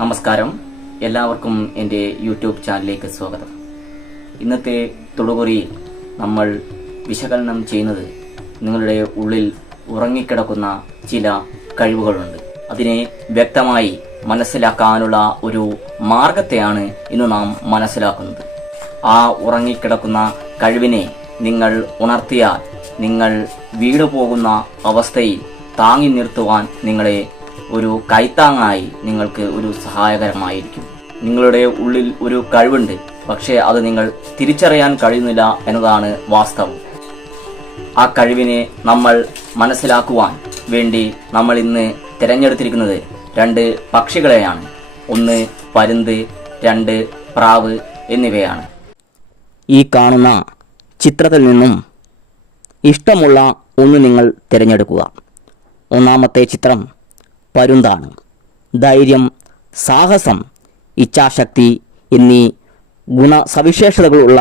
നമസ്കാരം, എല്ലാവർക്കും എൻ്റെ യൂട്യൂബ് ചാനലിലേക്ക് സ്വാഗതം. ഇന്നത്തെ തൊടുകുറിയിൽ നമ്മൾ വിശകലനം ചെയ്യുന്നത് നിങ്ങളുടെ ഉള്ളിൽ ഉറങ്ങിക്കിടക്കുന്ന ചില കഴിവുകളുണ്ട്. അതിനെ വ്യക്തമായി മനസ്സിലാക്കാനുള്ള ഒരു മാർഗത്തെയാണ് ഇന്ന് നാം മനസ്സിലാക്കുന്നത്. ആ ഉറങ്ങിക്കിടക്കുന്ന കഴിവിനെ നിങ്ങൾ ഉണർത്തിയാൽ നിങ്ങൾ വീണു പോകുന്ന അവസ്ഥയിൽ താങ്ങി നിർത്തുവാൻ നിങ്ങളെ ഒരു കൈത്താങ്ങായി നിങ്ങൾക്ക് ഒരു സഹായകരമായിരിക്കും. നിങ്ങളുടെ ഉള്ളിൽ ഒരു കഴിവുണ്ട്, പക്ഷേ അത് നിങ്ങൾ തിരിച്ചറിയാൻ കഴിയുന്നില്ല എന്നതാണ് വാസ്തവം. ആ കഴിവിനെ നമ്മൾ മനസ്സിലാക്കുവാൻ വേണ്ടി നമ്മൾ ഇന്ന് തിരഞ്ഞെടുത്തിരിക്കുന്നത് 2 പക്ഷികളെയാണ്. ഒന്ന് പരുന്ത്, 2 പ്രാവ് എന്നിവയാണ്. ഈ കാണുന്ന ചിത്രത്തിൽ നിന്നും ഇഷ്ടമുള്ള ഒന്ന് നിങ്ങൾ തിരഞ്ഞെടുക്കുക. ഒന്നാമത്തെ ചിത്രം പരുന്താണ്. ധൈര്യം, സാഹസം, ഇച്ഛാശക്തി എന്നീ ഗുണസവിശേഷതകളുള്ള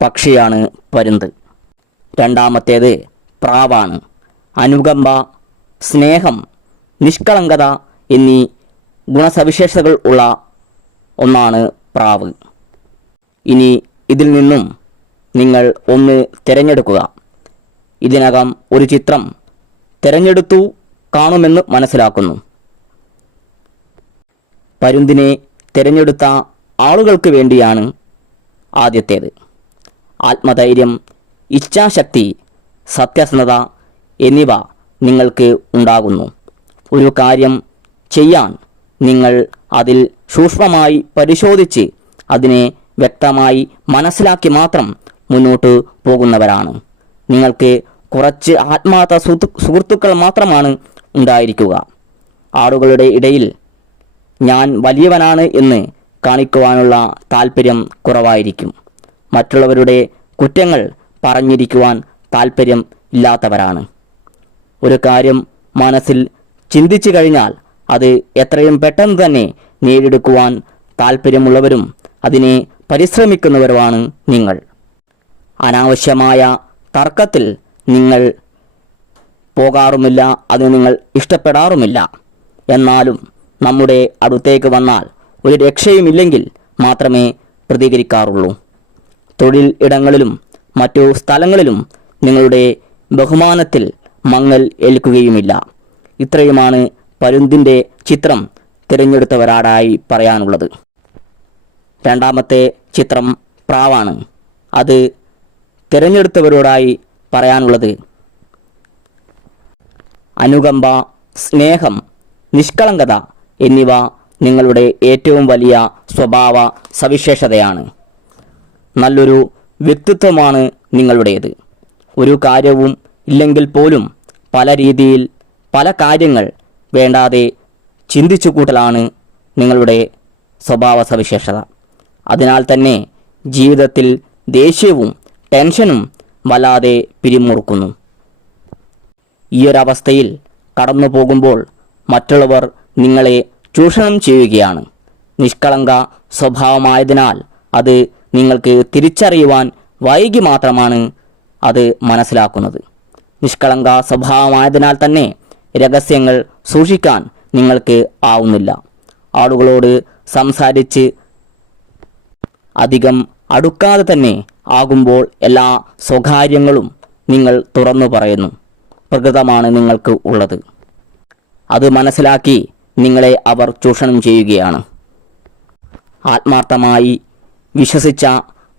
പക്ഷിയാണ് പരുന്ത്. രണ്ടാമത്തേത് പ്രാവാണ്. അനുകമ്പ, സ്നേഹം, നിഷ്കളങ്കത എന്നീ ഗുണസവിശേഷതകൾ ഉള്ള ഒന്നാണ് പ്രാവ്. ഇനി ഇതിൽ നിന്നും നിങ്ങൾ ഒന്ന് തിരഞ്ഞെടുക്കുക. ഇതിനകം ഒരു ചിത്രം തിരഞ്ഞെടുത്തു കാണുമെന്ന് മനസ്സിലാക്കുന്നു. പരുന്തിനെ തിരഞ്ഞെടുത്ത ആളുകൾക്ക് വേണ്ടിയാണ് ആദ്യത്തേത്. ആത്മധൈര്യം, ഇച്ഛാശക്തി, സത്യസന്ധത എന്നിവ നിങ്ങൾക്ക് ഉണ്ടാകുന്നു. ഒരു കാര്യം ചെയ്യാൻ നിങ്ങൾ അതിൽ സൂക്ഷ്മമായി പരിശോധിച്ച് അതിനെ വ്യക്തമായി മനസ്സിലാക്കി മാത്രം മുന്നോട്ട് പോകുന്നവരാണ്. നിങ്ങൾക്ക് കുറച്ച് ആത്മാർത്ഥ സുഹൃത്തുക്കൾ മാത്രമാണ് ഉണ്ടായിരിക്കുക. ആളുകളുടെ ഇടയിൽ ഞാൻ വലിയവനാണ് എന്ന് കാണിക്കുവാനുള്ള താല്പര്യം കുറവായിരിക്കും. മറ്റുള്ളവരുടെ കുറ്റങ്ങൾ പറഞ്ഞിരിക്കുവാൻ താല്പര്യം ഇല്ലാത്തവരാണ്. ഒരു കാര്യം മനസ്സിൽ ചിന്തിച്ചു കഴിഞ്ഞാൽ അത് എത്രയും പെട്ടെന്ന് തന്നെ നേടിയെടുക്കുവാൻ താല്പര്യമുള്ളവരും അതിനെ പരിശ്രമിക്കുന്നവരുമാണ് നിങ്ങൾ. അനാവശ്യമായ തർക്കത്തിൽ നിങ്ങൾ പോകാറുമില്ല, അത് നിങ്ങൾ ഇഷ്ടപ്പെടാറുമില്ല. എന്നാലും നമ്മുടെ അടുത്തേക്ക് വന്നാൽ ഒരു രക്ഷയുമില്ലെങ്കിൽ മാത്രമേ പ്രതികരിക്കാറുള്ളൂ. തൊഴിൽ ഇടങ്ങളിലും മറ്റു സ്ഥലങ്ങളിലും നിങ്ങളുടെ ബഹുമാനത്തിൽ മങ്ങൽ ഏൽക്കുകയുമില്ല. ഇത്രയുമാണ് പരുന്തിൻ്റെ ചിത്രം തിരഞ്ഞെടുത്തവരാടായി പറയാനുള്ളത്. രണ്ടാമത്തെ ചിത്രം പ്രാവാണ്. അത് തിരഞ്ഞെടുത്തവരോടായി പറയാനുള്ളത് അനുകമ്പ, സ്നേഹം, നിഷ്കളങ്കത എന്നിവ നിങ്ങളുടെ ഏറ്റവും വലിയ സ്വഭാവ സവിശേഷതയാണ്. നല്ലൊരു വ്യക്തിത്വമാണ് നിങ്ങളുടേത്. ഒരു കാര്യവും ഇല്ലെങ്കിൽ പോലും പല രീതിയിൽ പല കാര്യങ്ങൾ വേണ്ടാതെ ചിന്തിച്ചു കൂട്ടലാണ് നിങ്ങളുടെ സ്വഭാവ സവിശേഷത. അതിനാൽ തന്നെ ജീവിതത്തിൽ ദേഷ്യവും ടെൻഷനും വല്ലാതെ പിരിമുറുക്കുന്നു. ഈയൊരവസ്ഥയിൽ കടന്നു പോകുമ്പോൾ മറ്റുള്ളവർ നിങ്ങളെ ചൂഷണം ചെയ്യുകയാണ്. നിഷ്കളങ്ക സ്വഭാവമായതിനാൽ അത് നിങ്ങൾക്ക് തിരിച്ചറിയുവാൻ വൈകി മാത്രമാണ് അത് മനസ്സിലാക്കുന്നത്. നിഷ്കളങ്ക സ്വഭാവമായതിനാൽ തന്നെ രഹസ്യങ്ങൾ സൂക്ഷിക്കാൻ നിങ്ങൾക്ക് ആവുന്നില്ല. ആളുകളോട് സംസാരിച്ച് അധികം അടുക്കാതെ തന്നെ ആകുമ്പോൾ എല്ലാ സ്വകാര്യങ്ങളും നിങ്ങൾ തുറന്നു പറയുന്നു. പ്രകൃതമാണ് നിങ്ങൾക്ക് ഉള്ളത്. അത് മനസ്സിലാക്കി നിങ്ങളെ അവർ ചൂഷണം ചെയ്യുകയാണ്. ആത്മാർത്ഥമായി വിശ്വസിച്ച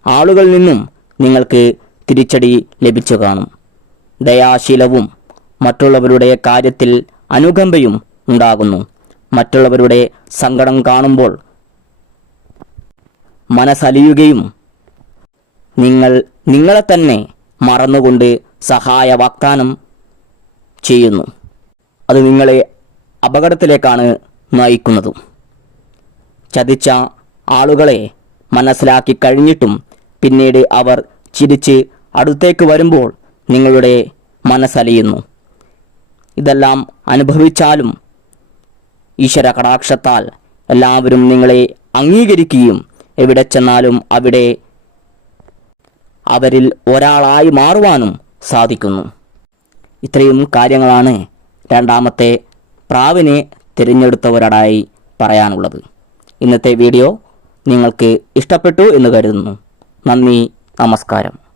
ആളുകളിൽ നിന്നും നിങ്ങൾക്ക് തിരിച്ചടി ലഭിച്ചു കാണും. ദയാശീലവും മറ്റുള്ളവരുടെ കാര്യത്തിൽ അനുകമ്പയും ഉണ്ടാകുന്നു. മറ്റുള്ളവരുടെ സങ്കടം കാണുമ്പോൾ മനസ്സലിയുകയും നിങ്ങളെ തന്നെ മറന്നുകൊണ്ട് സഹായ വാഗ്ദാനം ചെയ്യുന്നു. അത് നിങ്ങളെ അപകടത്തിലേക്കാണ് നയിക്കുന്നതും. ചതിച്ച ആളുകളെ മനസ്സിലാക്കി കഴിഞ്ഞിട്ടും പിന്നീട് അവർ ചിരിച്ച് അടുത്തേക്ക് വരുമ്പോൾ നിങ്ങളുടെ മനസ്സലിയുന്നു. ഇതെല്ലാം അനുഭവിച്ചാലും ഈശ്വര കടാക്ഷത്താൽ എല്ലാവരും നിങ്ങളെ അംഗീകരിക്കുകയും എവിടെ ചെന്നാലും അവിടെ അവരിൽ ഒരാളായി മാറുവാനും സാധിക്കുന്നു. ഇത്രയും കാര്യങ്ങളാണ് രണ്ടാമത്തെ പ്രാവിനെ തിരഞ്ഞെടുത്തവരോടായി പറയാനുള്ളത്. ഇന്നത്തെ വീഡിയോ നിങ്ങൾക്ക് ഇഷ്ടപ്പെട്ടു എന്ന് കരുതുന്നു. നന്ദി, നമസ്കാരം.